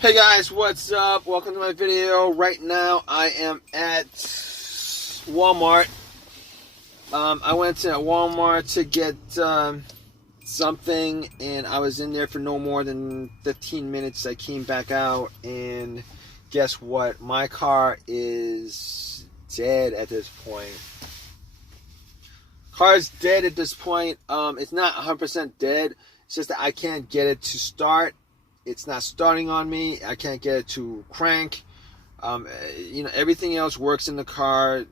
Hey guys, what's up? Welcome to my video. Right now I am at Walmart. I went to Walmart to get something, and I was in there for no more than 15 minutes. I came back out, and guess what? My car is dead at this point. Car's dead at this point. It's not 100% dead. It's just that I can't get it to start. It's not starting on me. I can't get it to crank. Everything else works in the car.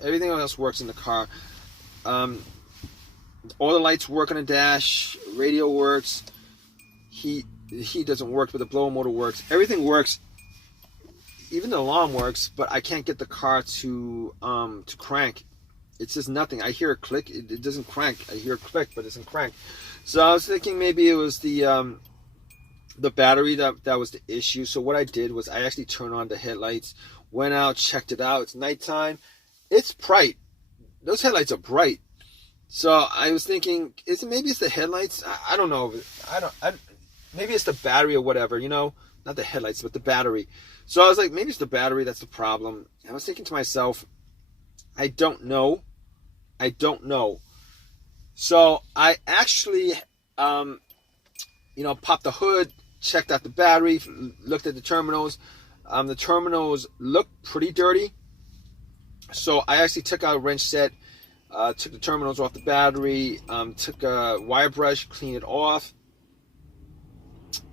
Everything else works in the car. All the lights work on the dash. Radio works. Heat doesn't work, but the blower motor works. Everything works. Even the alarm works, but I can't get the car to crank. It's just nothing. I hear a click. It doesn't crank. I hear a click, but it doesn't crank. So I was thinking maybe it was the battery that was the issue. So what I did was I actually turned on the headlights, went out, checked it out. It's nighttime. It's bright. Those headlights are bright. So I was thinking, maybe it's the headlights? I don't know. Maybe it's the battery or whatever, not the headlights, but the battery. So I was like, maybe it's the battery that's the problem. And I was thinking to myself, I don't know. So I actually, popped the hood, checked out the battery, looked at the terminals. The terminals look pretty dirty. So I actually took out a wrench set, took the terminals off the battery, took a wire brush, cleaned it off,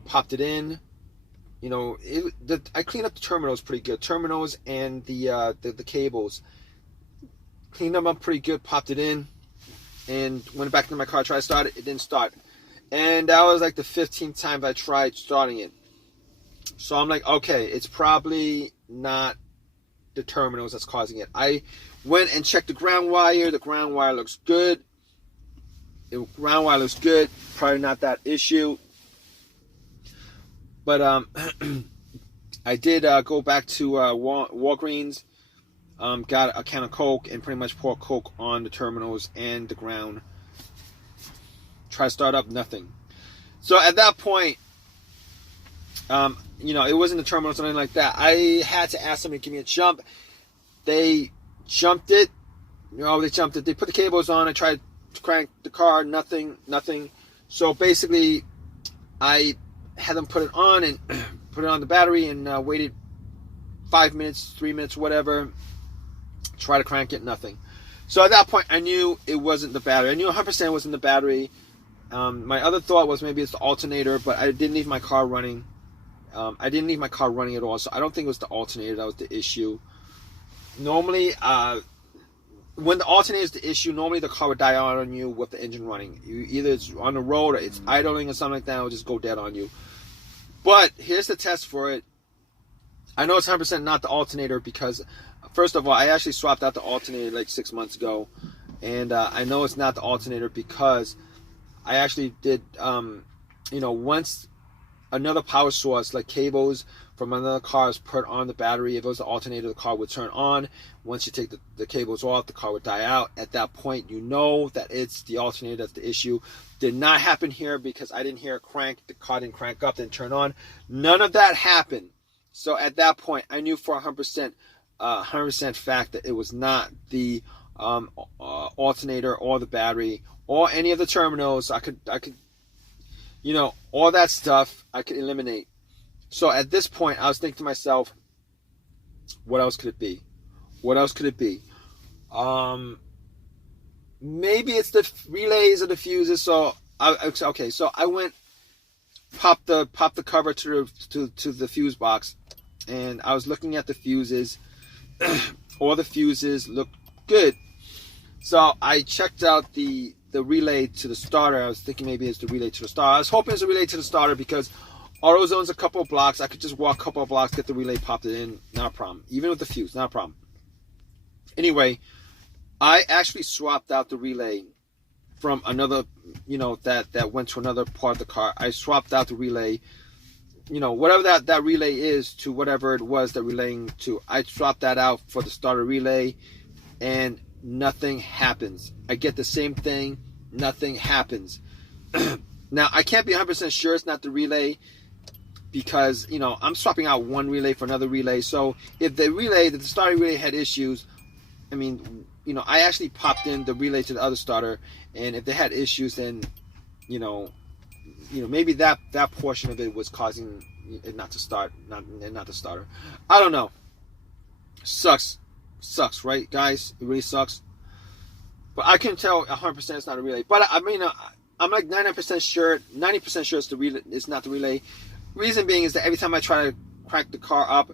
popped it in. I cleaned up the terminals pretty good. Terminals and the cables. Cleaned them up pretty good, popped it in, and went back into my car, tried to start it. It didn't start. And that was like the 15th time I tried starting it. So I'm like, okay, it's probably not the terminals that's causing it. I went and checked the ground wire. The ground wire looks good. Probably not that issue. But I did go back to Walgreens. Got a can of Coke and pretty much poured Coke on the terminals and the ground. Try to start up, nothing. So at that point, it wasn't the terminals or anything like that. I had to ask somebody to give me a jump. They jumped it. They put the cables on. I tried to crank the car, nothing. So basically, I had them put it on and put it on the battery and waited 5 minutes, 3 minutes, whatever. Try to crank it, nothing. So at that point, I knew it wasn't the battery. I knew 100% it wasn't the battery. My other thought was maybe it's the alternator, but I didn't leave my car running. I didn't leave my car running at all, so I don't think it was the alternator that was the issue. Normally, when the alternator is the issue, normally the car would die out on you with the engine running. Either it's on the road or it's idling or something like that, it will just go dead on you. But here's the test for it. I know it's 100% not the alternator because, first of all, I actually swapped out the alternator like 6 months ago. And I know it's not the alternator because I actually did, once another power source like cables from another car is put on the battery, if it was the alternator, the car would turn on. Once you take the cables off, the car would die out. At that point, you know that it's the alternator that's the issue. Did not happen here because I didn't hear a crank. The car didn't crank up, didn't turn on. None of that happened. So at that point, I knew for 100% fact that it was not the alternator or the battery or any of the terminals. I could all that stuff I could eliminate. So at this point, I was thinking to myself, what else could it be? Maybe it's the relays or the fuses. So I went, popped the cover to the fuse box, and I was looking at the fuses. All the fuses look good. So I checked out the relay to the starter. I was thinking maybe it's the relay to the starter. I was hoping it's a relay to the starter because AutoZone's a couple of blocks. I could just walk a couple of blocks, get the relay popped in, not a problem. Even with the fuse, not a problem. Anyway, I actually swapped out the relay from another, that went to another part of the car. I swapped out the relay, whatever that relay is to whatever it was that relaying to. I swapped that out for the starter relay, and nothing happens. I get the same thing, nothing happens. Now, I can't be 100% sure it's not the relay. because, you know, I'm swapping out one relay for another relay. So if the starter relay had issues, I mean, you know, I actually popped in the relay to the other starter, and if they had issues, then, you know, maybe that portion of it was causing it not to start, not the starter. I don't know. Sucks, right, guys? It really sucks. But I can tell 100% it's not a relay. But I mean, I'm like 90% sure it's the relay. It's not the relay. Reason being is that every time I try to crank the car up,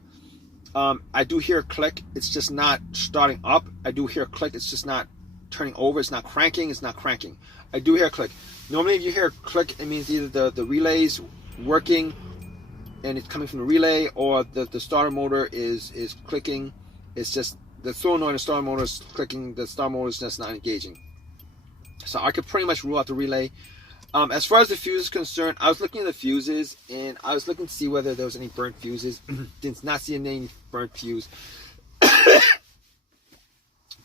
I do hear a click. It's just not starting up. I do hear a click. It's just not turning over. It's not cranking. It's not cranking. I do hear a click. Normally, if you hear a click, it means either the relay's working and it's coming from the relay, or the starter motor is clicking. It's just the solenoid and the starter motor is clicking. The starter motor is just not engaging. So I could pretty much rule out the relay. As far as the fuse is concerned, I was looking at the fuses, and I was looking to see whether there was any burnt fuses. Did not see any burnt fuse.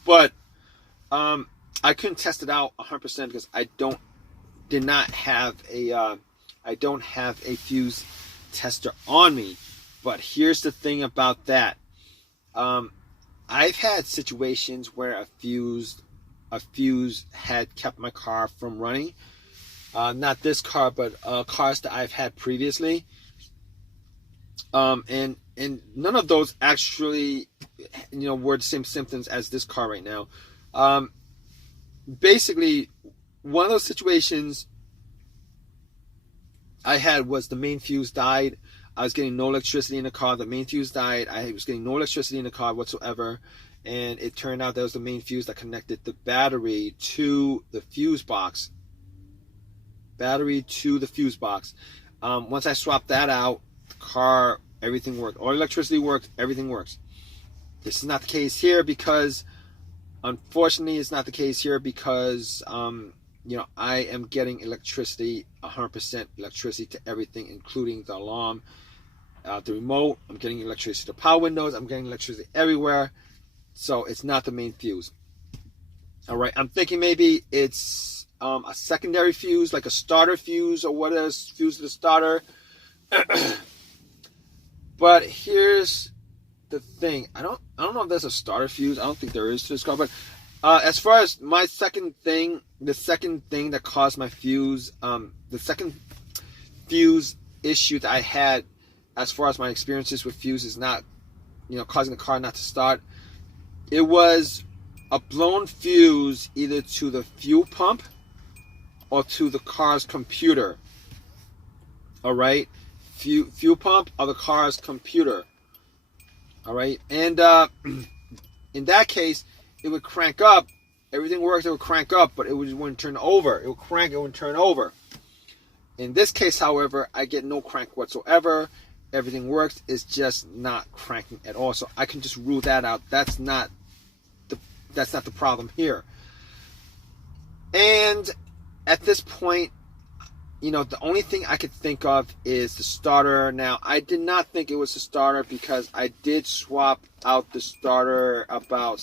But I couldn't test it out 100% because I don't have a fuse tester on me. But here's the thing about that. I've had situations where a fuse had kept my car from running. Not this car, but cars that I've had previously. And none of those actually, were the same symptoms as this car right now. Basically, one of those situations I had was the main fuse died. I was getting no electricity in the car. The main fuse died. I was getting no electricity in the car whatsoever. And it turned out that was the main fuse that connected the battery to the fuse box. Once I swapped that out, the car, everything worked. All electricity worked. Everything works. This is not the case here because, unfortunately, it's not the case here because, I am getting electricity, 100% electricity to everything, including the alarm, the remote. I'm getting electricity to power windows. I'm getting electricity everywhere. So it's not the main fuse. All right. I'm thinking maybe it's a secondary fuse, like a starter fuse or whatever, fuse to the starter. But here's the thing. I don't know if there's a starter fuse. I don't think there is to this car. But as far as my second thing that caused my fuse, the second fuse issue that I had as far as my experiences with fuse is not, causing the car not to start. It was a blown fuse either to the fuel pump or to the car's computer. All right, fuel pump or the car's computer. All right, and in that case, it would crank up. Everything works. It would crank up, but it wouldn't turn over. It would crank. It wouldn't turn over. In this case, however, I get no crank whatsoever. Everything works. It's just not cranking at all. So I can just rule that out. That's not the problem here. And at this point, the only thing I could think of is the starter. Now, I did not think it was the starter because I did swap out the starter about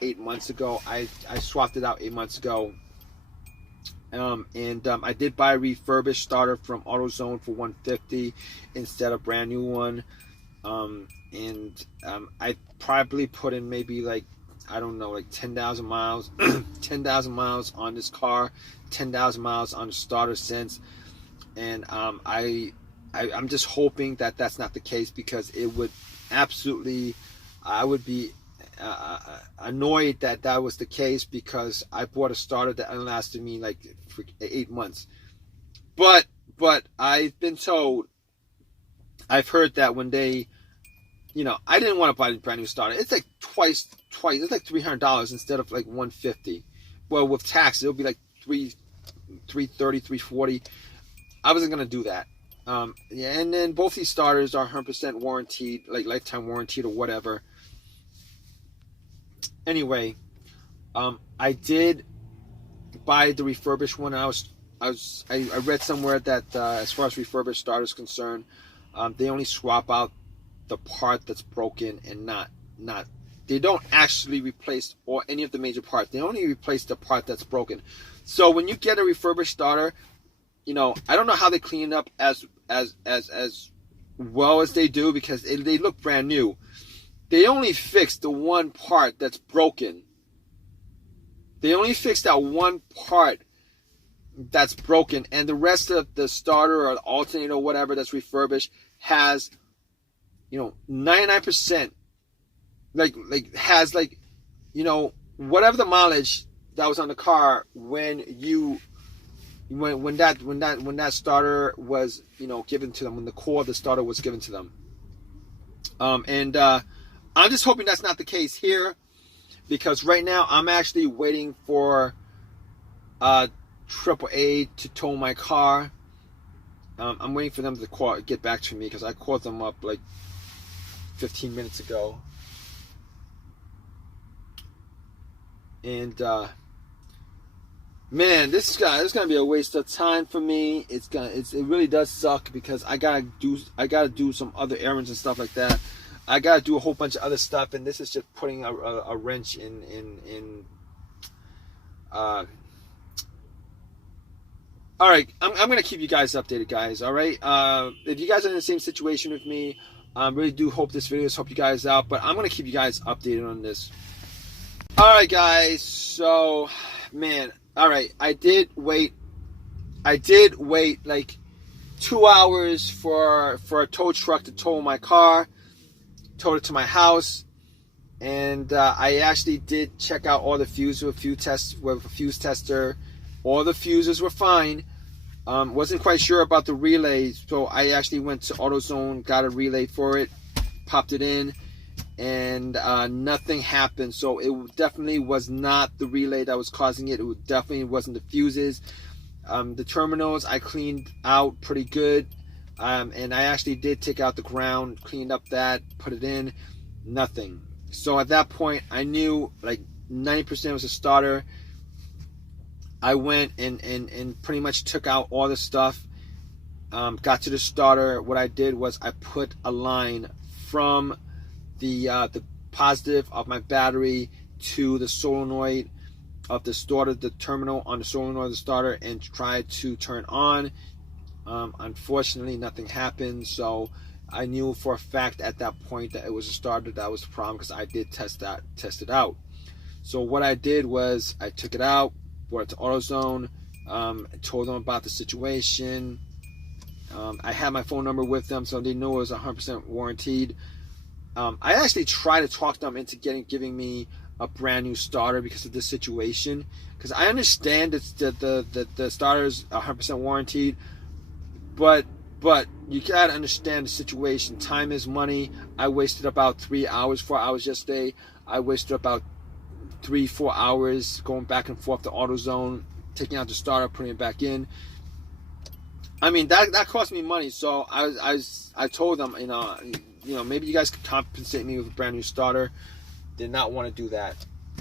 8 months ago. I swapped it out 8 months ago. I did buy a refurbished starter from AutoZone for $150 instead of a brand new one. I probably put in maybe like 10,000 miles, 10,000 miles on this car, 10,000 miles on the starter since. And I'm just hoping that that's not the case, because it would absolutely, I would be annoyed that was the case, because I bought a starter that lasted me like for 8 months. But I've been told, I've heard that when they, I didn't want to buy a brand new starter. It's like twice. It's like $300 instead of like $150. Well, with tax, it'll be like $330, $340. I wasn't gonna do that. And then both these starters are 100% warranted, like lifetime warranted or whatever. Anyway, I did buy the refurbished one. I read somewhere that as far as refurbished starters concerned, they only swap out the part that's broken and not they don't actually replace or any of the major parts. They only replace the part that's broken. So when you get a refurbished starter, I don't know how they clean it up as well as they do, because they look brand new. They only fixed the one part that's broken. They only fixed that one part that's broken, and the rest of the starter or the alternator or whatever that's refurbished has, 99%, has whatever the mileage that was on the car when that starter was given to them, when the core of the starter was given to them. And I'm just hoping that's not the case here, because right now I'm actually waiting for AAA to tow my car. I'm waiting for them to get back to me, because I called them up like 15 minutes ago. And man, this is gonna be a waste of time for me. It really does suck, because I gotta do some other errands and stuff like that. I gotta do a whole bunch of other stuff, and this is just putting a wrench in. All right, I'm gonna keep you guys updated, guys. All right, if you guys are in the same situation with me, I really do hope this video has helped you guys out. But I'm gonna keep you guys updated on this. All right, guys. So, man. All right, I did wait like 2 hours for a tow truck to tow my car, towed it to my house, and I actually did check out all the fuses with a fuse tester. All the fuses were fine. Wasn't quite sure about the relays, so I actually went to AutoZone, got a relay for it, popped it in, and nothing happened. So it definitely was not the relay that was causing it. It definitely wasn't the fuses. The terminals I cleaned out pretty good, and I actually did take out the ground, cleaned up that, put it in, nothing. So at that point I knew like 90% was a starter. I went and pretty much took out all the stuff, got to the starter. What I did was I put a line from the positive of my battery to the solenoid of the starter, the terminal on the solenoid of the starter, and tried to turn on. Unfortunately, nothing happened. So I knew for a fact at that point that it was a starter that was the problem, because I did test it out. So what I did was I took it out, brought it to AutoZone, told them about the situation. I had my phone number with them, so they knew it was 100% warranted. I actually tried to talk them into giving me a brand new starter because of this situation. Because I understand that the starter is 100% warranted, but you gotta understand the situation. Time is money. I wasted about 4 hours yesterday. I wasted about 3-4 hours going back and forth to AutoZone, taking out the starter, putting it back in. I mean, that cost me money. So I told them, maybe you guys could compensate me with a brand new starter. Did not want to do that.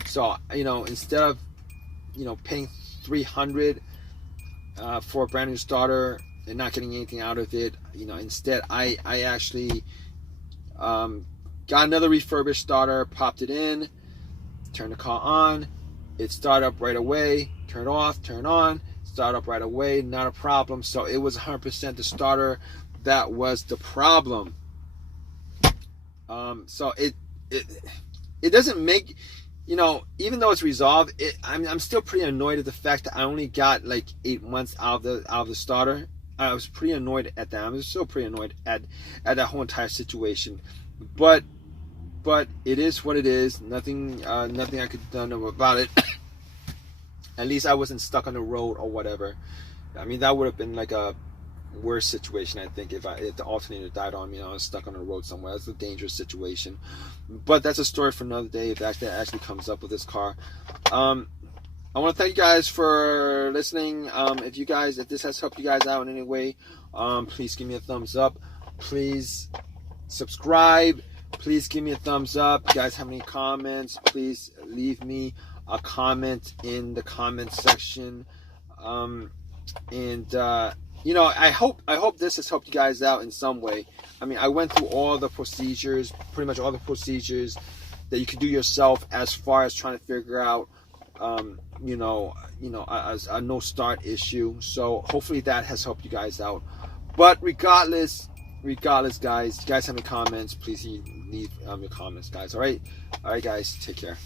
So, instead of, paying $300 for a brand new starter and not getting anything out of it, instead I actually got another refurbished starter, popped it in, turned the car on, it started up right away, turn off, turn on, start up right away, not a problem. So it was 100% the starter that was the problem. So it doesn't make, even though it's resolved, I'm still pretty annoyed at the fact that I only got like 8 months out of the starter. I was pretty annoyed at that. I was still pretty annoyed at that whole entire situation. But it is what it is. Nothing I could have done about it. At least I wasn't stuck on the road or whatever. I mean, that would have been like a worse situation, I think, if the alternator died on me and I was stuck on the road somewhere. That's a dangerous situation. But that's a story for another day if that actually comes up with this car. I want to thank you guys for listening. If this has helped you guys out in any way, please give me a thumbs up. Please subscribe. Please give me a thumbs up. If you guys have any comments, please leave me a comment in the comment section. I hope this has helped you guys out in some way. I mean, I went through all the procedures, pretty much all the procedures that you can do yourself as far as trying to figure out, a no start issue. So hopefully that has helped you guys out. But regardless, regardless, guys, you guys have any comments, please leave your comments, guys. All right, guys, take care.